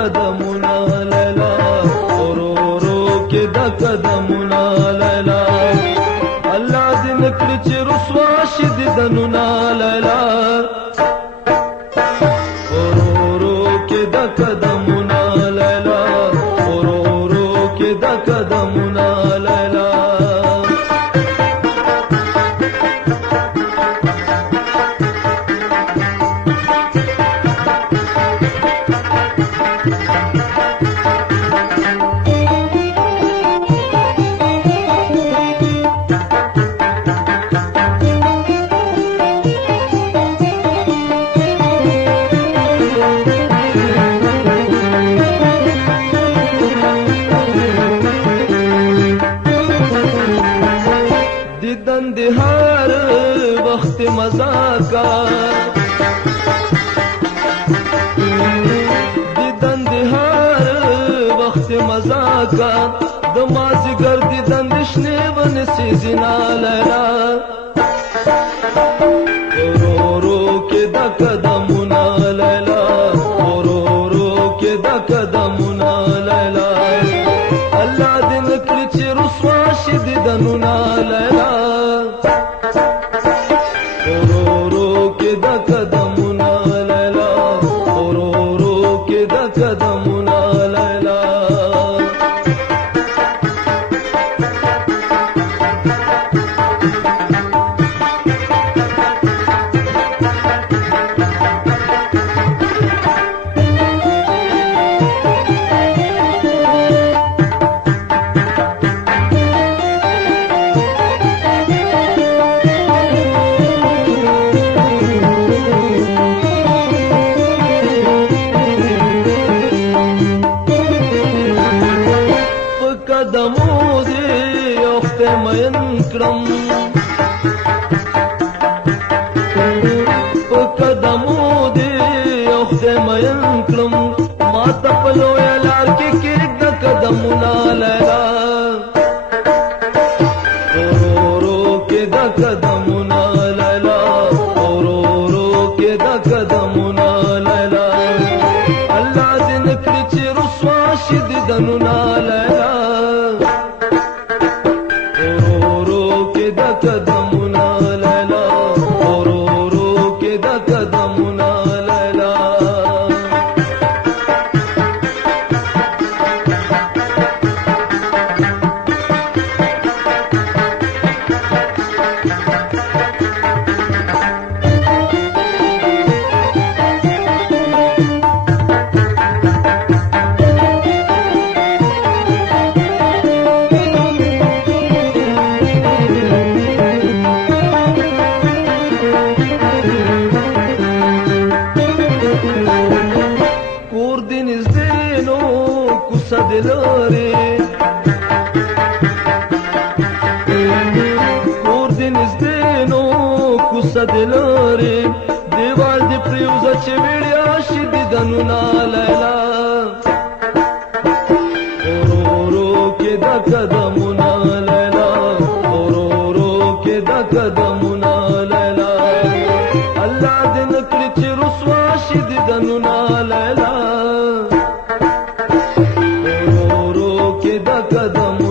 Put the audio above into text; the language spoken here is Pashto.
قدمنا لیلا ورو ورو کې د قدمنا لیلا الله دې نکړي چې رسوا شي د دنونا لیلا ورو ورو کې د قدمنا لیلا ورو ورو کې د قدمنا لیلا دیدن دی هر وقت مزا کا دیدن دی هر وقت مزا کا دمازگر دیدن دشنی ونسی زنا لیلا رو رو کے دا قدمنا لیلا رو رو کے دا قدمنا لیلا اللہ دن کلچ رسوا شد دنونا لیلا قدمنا لیلا قدمو دی وخت مین کړم په قدمو دی وخت مین کړم ما ته په لوی لار کې کېږد قدمونه لیلا رو رو کې د قدمونه لیلا رو رو کې د قدمونه لیلا الله دې نکړي چې رسوا شي د دنونه لیلا قدمنا لیلا رو رو کے دا قدمنا لیلا دلوري کور دې نږدې نو کوڅه دلوري دیوال دې پریوزه چې ویړیا شي د دنونا لیلا رو رو کې د قدمنا لیلا رو رو کې د قدمنا لیلا الله دې نکړي چې رسوا شي د دنونا لیلا قدم